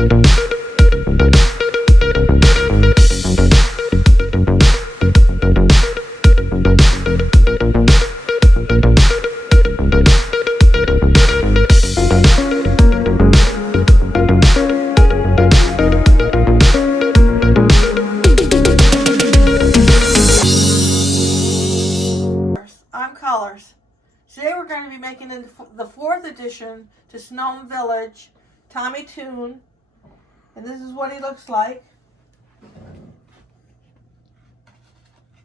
Colors. Today we're going to be making the 4th edition to Snome Village Tommy Toon, and this is what he looks like.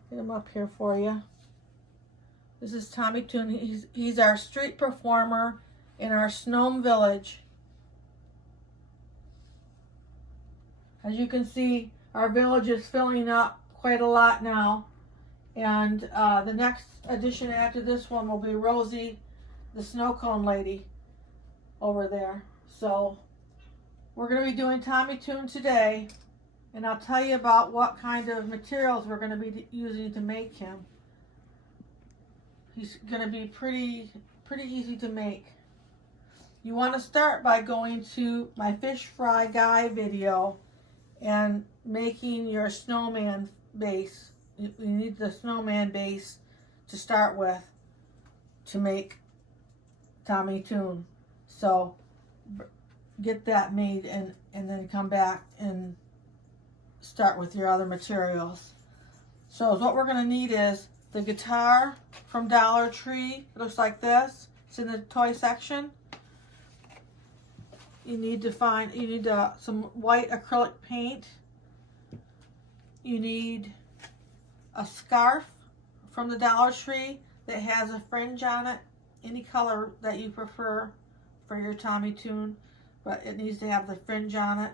Get him up here for you. This is Tommy Toon. He's our street performer in our Snome Village. As you can see, our village is filling up quite a lot now. And the next edition after this one will be Rosie, the snow cone lady, over there. So we're going to be doing Tommy Toon today, and I'll tell you about what kind of materials we're going to be using to make him. He's going to be pretty easy to make. You want to start by going to my fish fry guy video and making your snowman base. You need the snowman base to start with to make Tommy Toon. So get that made and then come back and start with your other materials. So what we're going to need is the guitar from Dollar Tree. It looks like this. It's in the toy section. You need some white acrylic paint. You need a scarf from the Dollar Tree that has a fringe on it, any color that you prefer for your Tommy Toon, but it needs to have the fringe on it,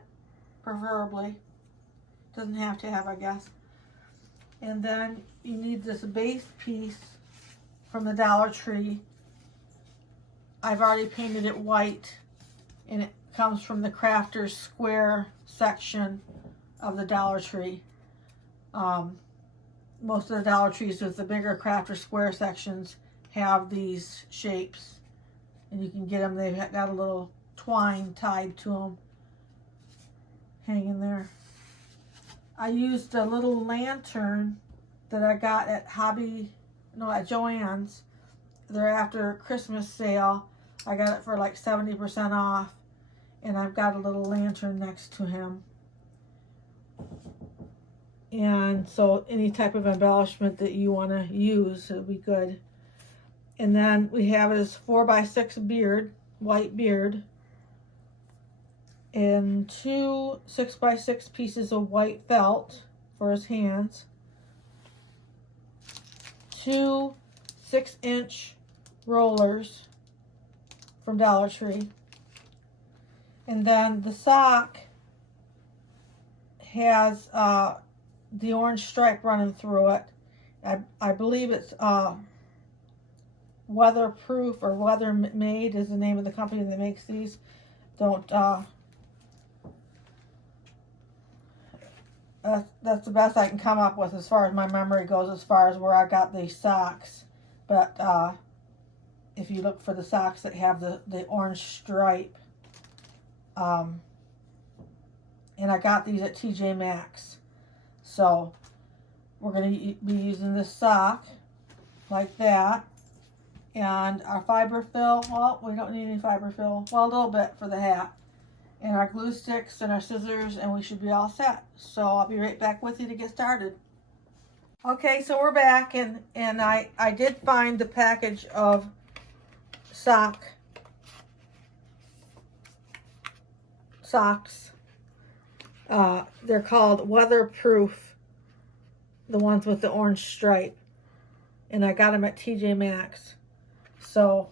preferably. Doesn't have to have, I guess. And then you need this base piece from the Dollar Tree. I've already painted it white, and it comes from the Crafter's Square section of the Dollar Tree. Most of the Dollar Trees with the bigger Crafter Square sections have these shapes, and you can get them. They've got a little twine tied to them hanging there. I used a little lantern that I got at Joann's. They're after Christmas sale. I got it for like 70% off, and I've got a little lantern next to him. And so any type of embellishment that you want to use will be good. And then we have his 4x6 beard, white beard, and 2 6x6 pieces of white felt for his hands, 2 6-inch rollers from Dollar Tree, and then the sock has the orange stripe running through it. I believe it's Weatherproof or Weather Made is the name of the company that makes these. That's the best I can come up with as far as my memory goes, as far as where I got these socks. But if you look for the socks that have the orange stripe, and I got these at TJ Maxx. So we're going to be using this sock like that, and our fiber fill. Well, we don't need any fiber fill. Well, a little bit for the hat, and our glue sticks and our scissors, and we should be all set. So I'll be right back with you to get started. Okay, so we're back, and I did find the package of socks. They're called Weatherproof, the ones with the orange stripe, and I got them at TJ Maxx. So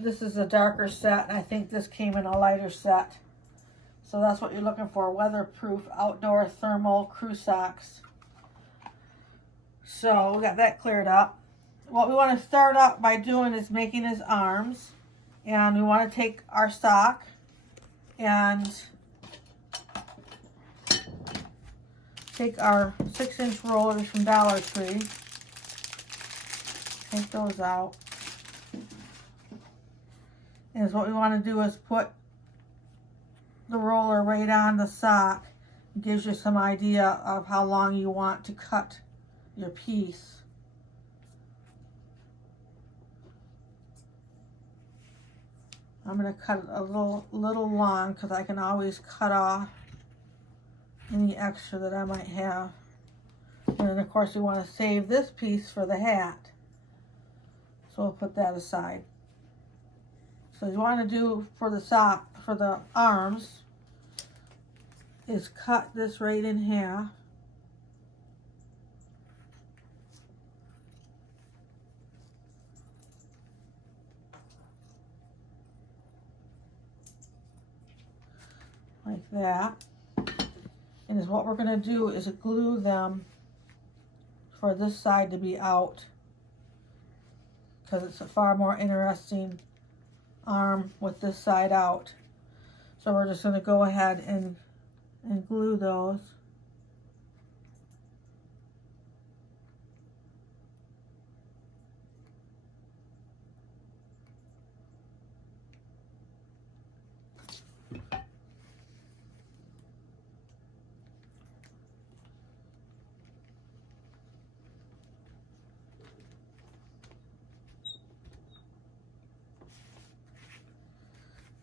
this is a darker set, and I think this came in a lighter set. So that's what you're looking for, Weatherproof Outdoor Thermal Crew Socks. So we got that cleared up. What we want to start up by doing is making his arms, and we want to take our sock and take our 6-inch rollers from Dollar Tree, take those out, and what we want to do is put the roller right on the sock. It gives you some idea of how long you want to cut your piece. I'm going to cut it a little long because I can always cut off any extra that I might have. And then of course we want to save this piece for the hat. So we'll put that aside. So you want to do for the sock, for the arms, is cut this right in half. Like that. And is what we're going to do is glue them for this side to be out, because it's a far more interesting arm with this side out. So we're just going to go ahead and glue those.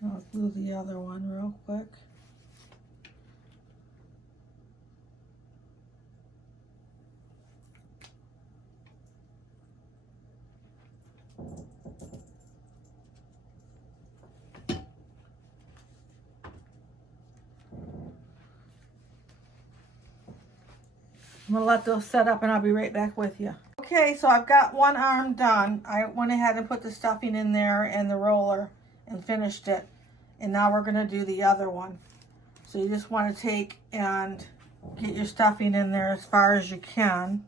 I'll glue the other one real quick. I'm going to let those set up and I'll be right back with you. Okay, so I've got one arm done. I went ahead and put the stuffing in there and the roller and finished it. And now we're going to do the other one. So you just want to take and get your stuffing in there as far as you can.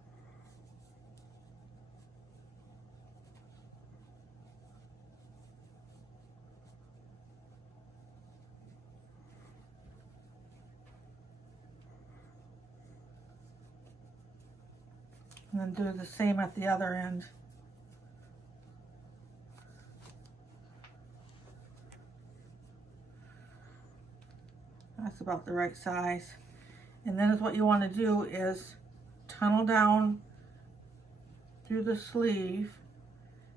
And then do the same at the other end. That's about the right size. And then what you want to do is tunnel down through the sleeve.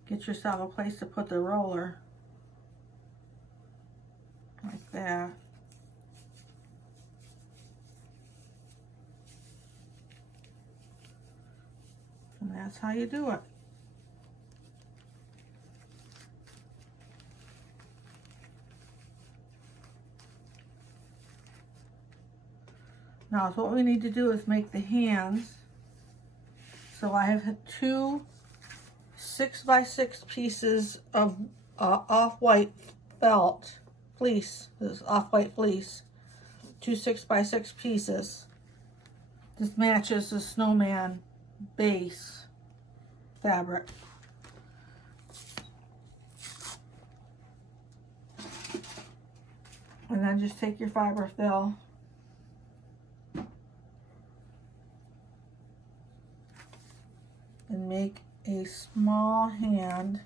Get yourself a place to put the roller. Like that. And that's how you do it. Now, so what we need to do is make the hands. So I have two 6x6 pieces of off-white felt fleece. This is off-white fleece. Two 6x6 pieces. This matches the Snowman base fabric. And then just take your fiber fill and make a small hand.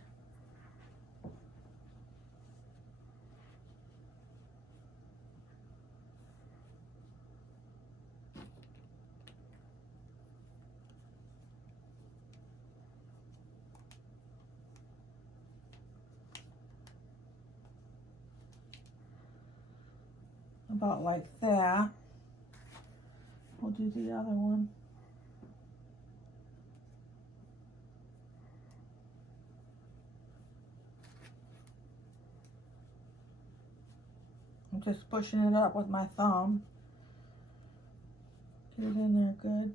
About like that. We'll do the other one. I'm just pushing it up with my thumb. Get it in there good.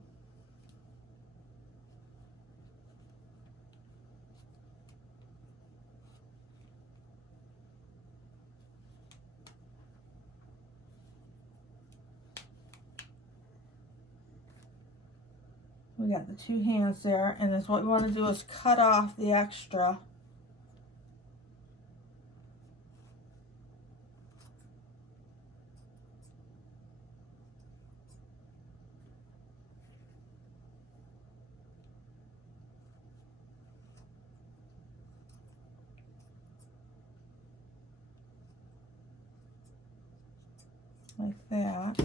We got the two hands there, and then what we want to do is cut off the extra. like that.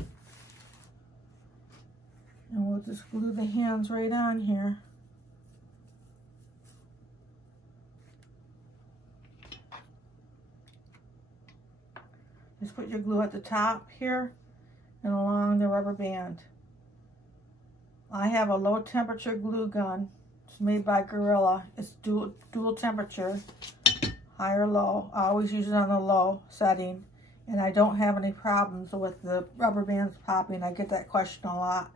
And we'll just glue the hands right on here. Just put your glue at the top here and along the rubber band. I have a low temperature glue gun. It's made by Gorilla. It's dual temperature, high or low. I always use it on the low setting, and I don't have any problems with the rubber bands popping. I get that question a lot.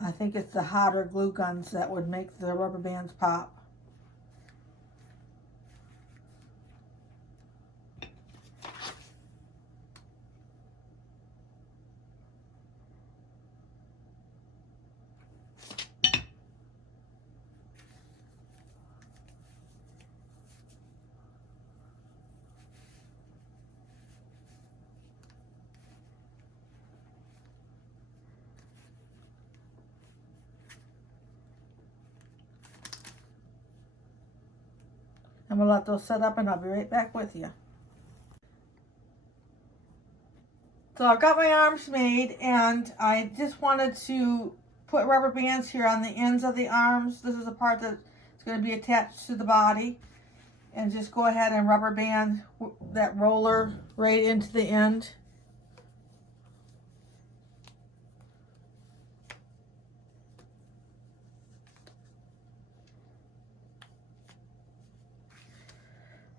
I think it's the hotter glue guns that would make the rubber bands pop. I'm going to let those set up and I'll be right back with you. So I've got my arms made, and I just wanted to put rubber bands here on the ends of the arms. This is the part that's going to be attached to the body. And just go ahead and rubber band that roller right into the end.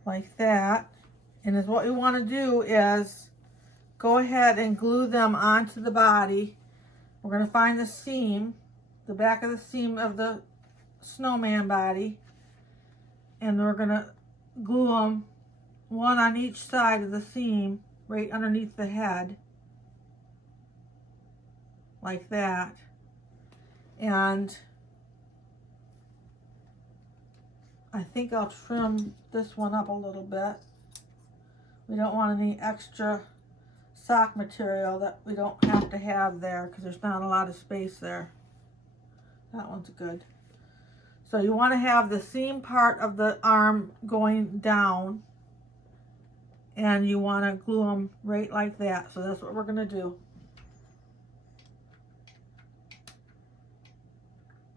Like that. And what we want to do is go ahead and glue them onto the body. We're going to find the seam, the back of the seam of the snowman body, and we're going to glue them one on each side of the seam right underneath the head, like that. And I think I'll trim this one up a little bit. We don't want any extra sock material that we don't have to have there, because there's not a lot of space there. That one's good. So you want to have the seam part of the arm going down, and you want to glue them right like that. So that's what we're going to do.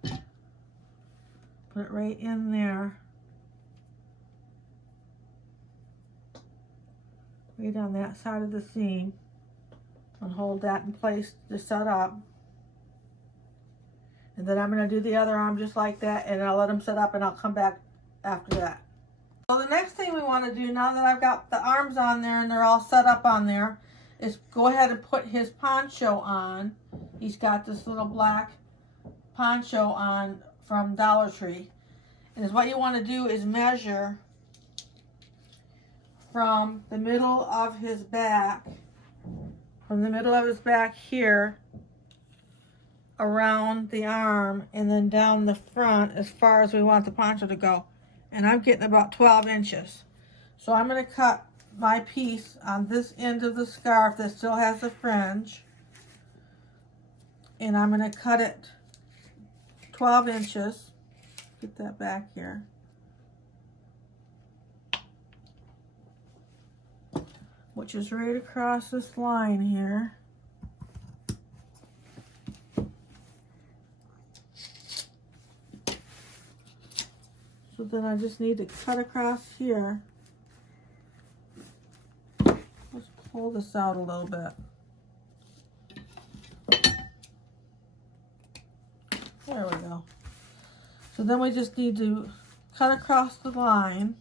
Put it right in there. Right on that side of the seam. And hold that in place to set up. And then I'm going to do the other arm just like that, and I'll let them set up and I'll come back after that. So the next thing we want to do, now that I've got the arms on there and they're all set up on there, is go ahead and put his poncho on. He's got this little black poncho on from Dollar Tree. And what you want to do is measure from the middle of his back, here, around the arm, and then down the front as far as we want the poncho to go. And I'm getting about 12 inches. So I'm going to cut my piece on this end of the scarf that still has the fringe. And I'm going to cut it 12 inches. Get that back here. Which is right across this line here. So then I just need to cut across here. Let's pull this out a little bit. There we go. So then we just need to cut across the line.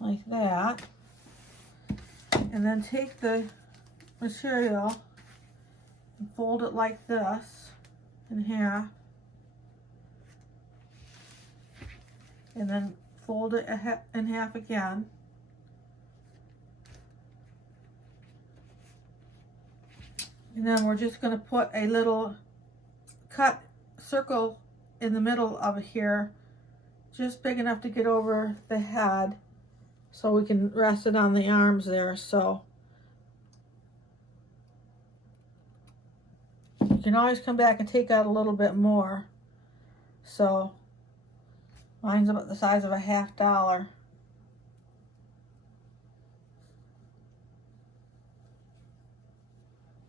Like that. And then take the material and fold it like this in half. And then fold it in half again. And then we're just going to put a little cut circle in the middle of here, just big enough to get over the head, so we can rest it on the arms there. So You can always come back and take out a little bit more. So mine's about the size of a $50.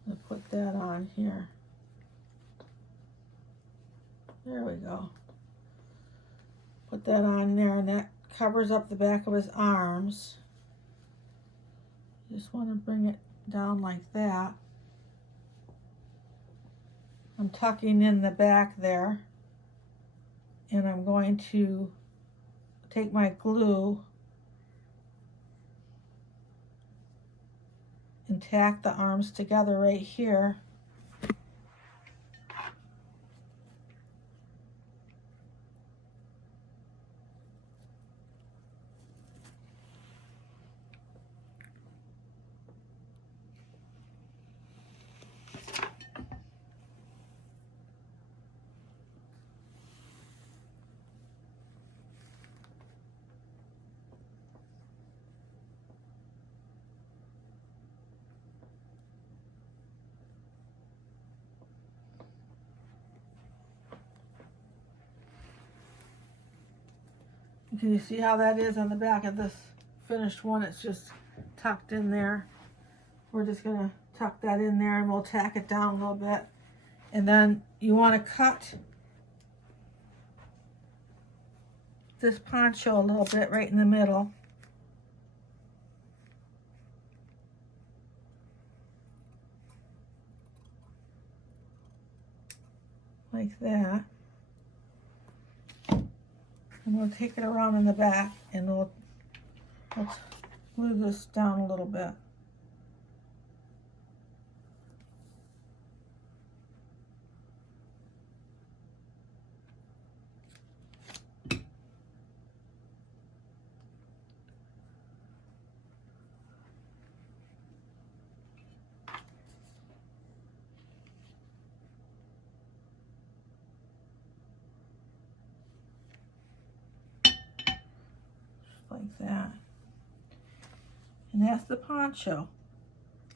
I'll put that on here. There we go. Put that on there, and that covers up the back of his arms. Just want to bring it down like that. I'm tucking in the back there, and I'm going to take my glue and tack the arms together right here. Can you see how that is on the back of this finished one? It's just tucked in there. We're just going to tuck that in there, and we'll tack it down a little bit. And then you want to cut this poncho a little bit right in the middle. Like that. And we'll take it around in the back, and let's glue this down a little bit. Like that. And that's the poncho.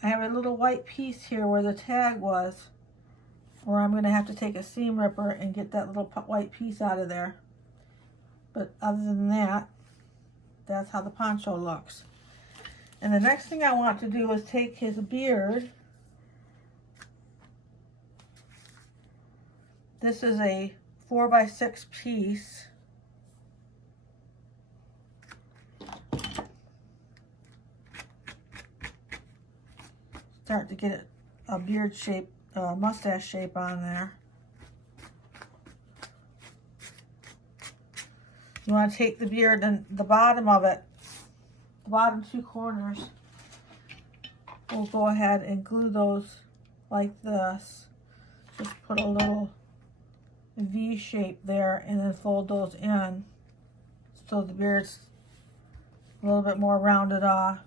I have a little white piece here where the tag was, where I'm going to have to take a seam ripper and get that little white piece out of there. But other than that, that's how the poncho looks. And the next thing I want to do is take his beard. This is a 4x6 piece. Start to get a beard shape, mustache shape on there. You want to take the beard and the bottom of it, the bottom two corners, we'll go ahead and glue those like this. Just put a little V shape there and then fold those in so the beard's a little bit more rounded off.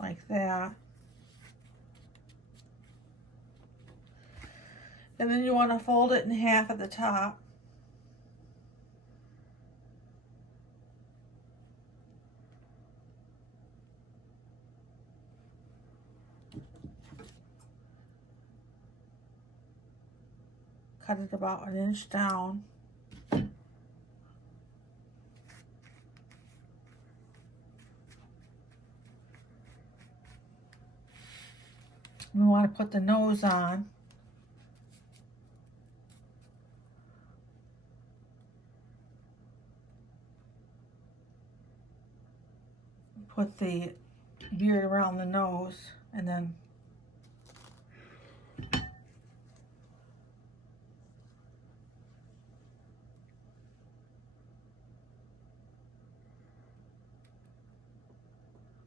Like that. And then you want to fold it in half at the top. Cut it about 1 inch down. We want to put the nose on. Put the beard around the nose, and then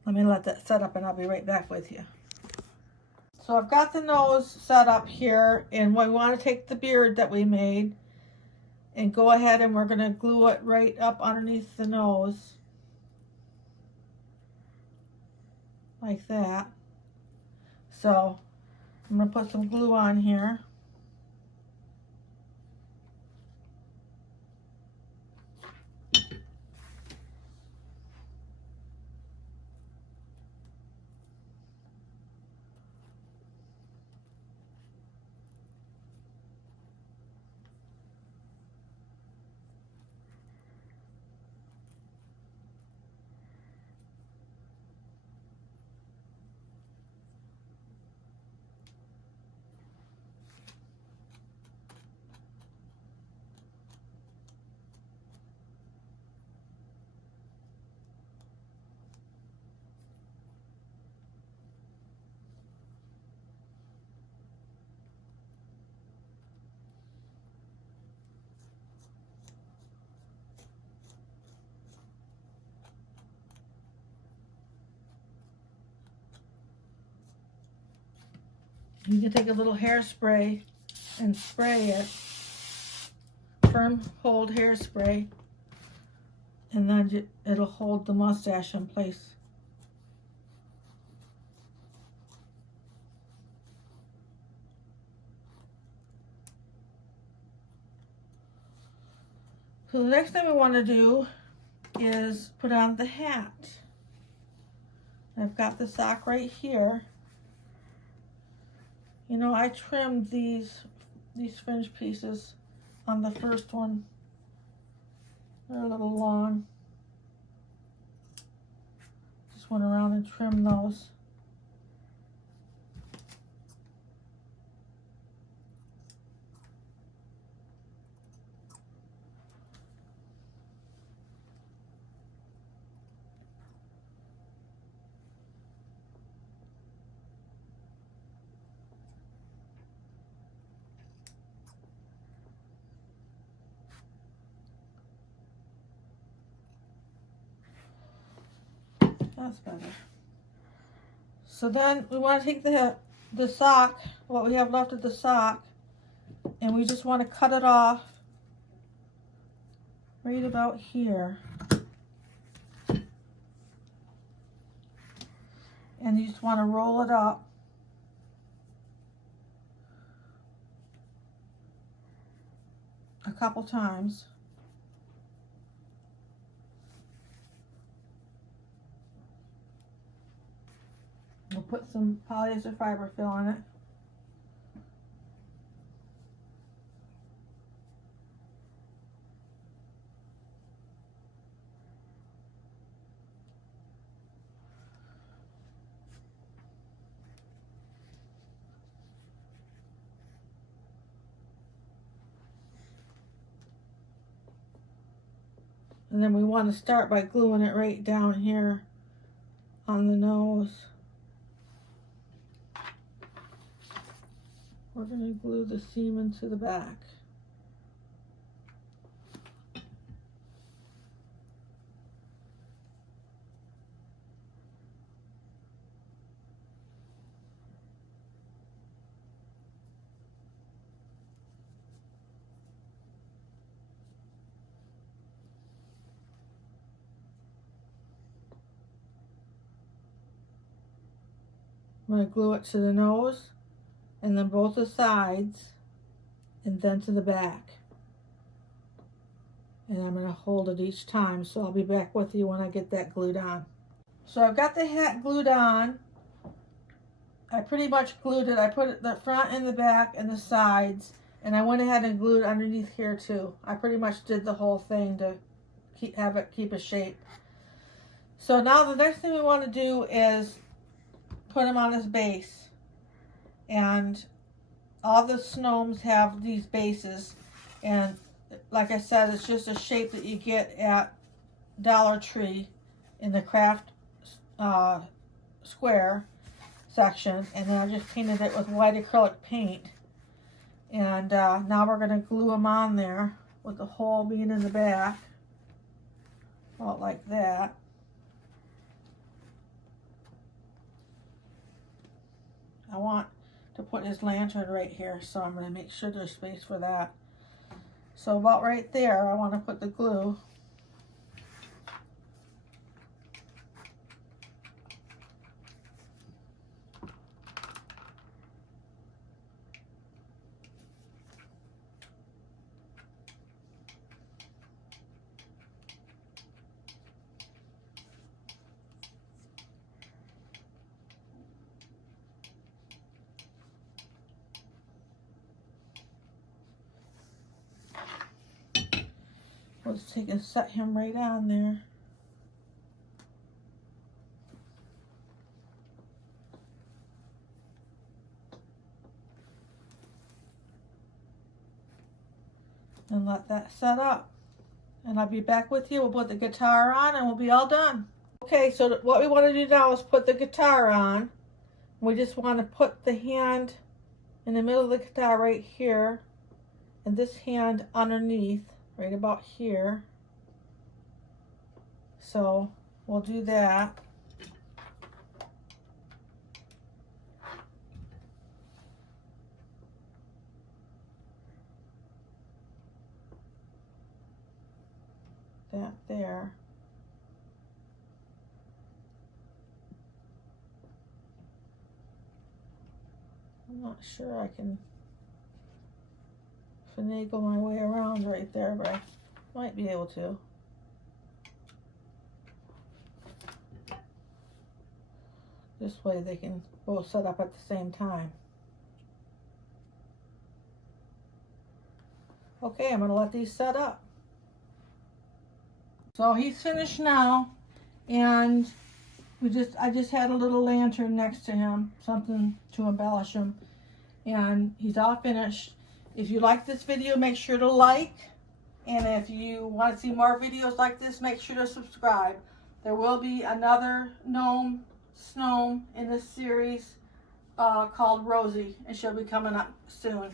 let me let that set up, and I'll be right back with you. So I've got the nose set up here, and we want to take the beard that we made and go ahead and we're going to glue it right up underneath the nose. Like that. So I'm going to put some glue on here. You can take a little hairspray and spray it, firm hold hairspray, and then it'll hold the mustache in place. So the next thing we want to do is put on the hat. I've got the sock right here. You know, I trimmed these fringe pieces on the first one. They're a little long. Just went around and trimmed those. That's better. So then we want to take the sock, what we have left of the sock, and we just want to cut it off right about here. And you just want to roll it up. A couple times. We'll put some polyester fiber fill on it. And then we want to start by gluing it right down here on the nose. We're going to glue the seam into the back. I'm going to glue it to the nose, and then both the sides, and then to the back. And I'm going to hold it each time, so I'll be back with you when I get that glued on. So I've got the hat glued on. I pretty much glued it. I put it the front and the back and the sides, and I went ahead and glued underneath here too. I pretty much did the whole thing to keep a shape. So now the next thing we want to do is put him on his base. And all the Snomes have these bases, and like I said, it's just a shape that you get at Dollar Tree in the craft square section. And then I just painted it with white acrylic paint, and now we're going to glue them on there with the hole being in the back, about like that. I want to put his lantern right here, so I'm going to make sure there's space for that. So about right there, I want to put the glue. Let's take and set him right on there. And let that set up. And I'll be back with you. We'll put the guitar on and we'll be all done. Okay, so what we want to do now is put the guitar on. We just want to put the hand in the middle of the guitar right here, and this hand underneath, right about here. So we'll do that. that there. I'm not sure I can finagle my way around right there, but I might be able to. This way they can both set up at the same time. Okay, I'm going to let these set up. So he's finished now, and I just had a little lantern next to him, something to embellish him, and he's all finished. If you like this video, make sure to like, and if you want to see more videos like this, make sure to subscribe. There will be another gnome, Snome, in this series called Rosie, and she'll be coming up soon.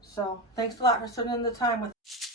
So thanks a lot for spending the time with me.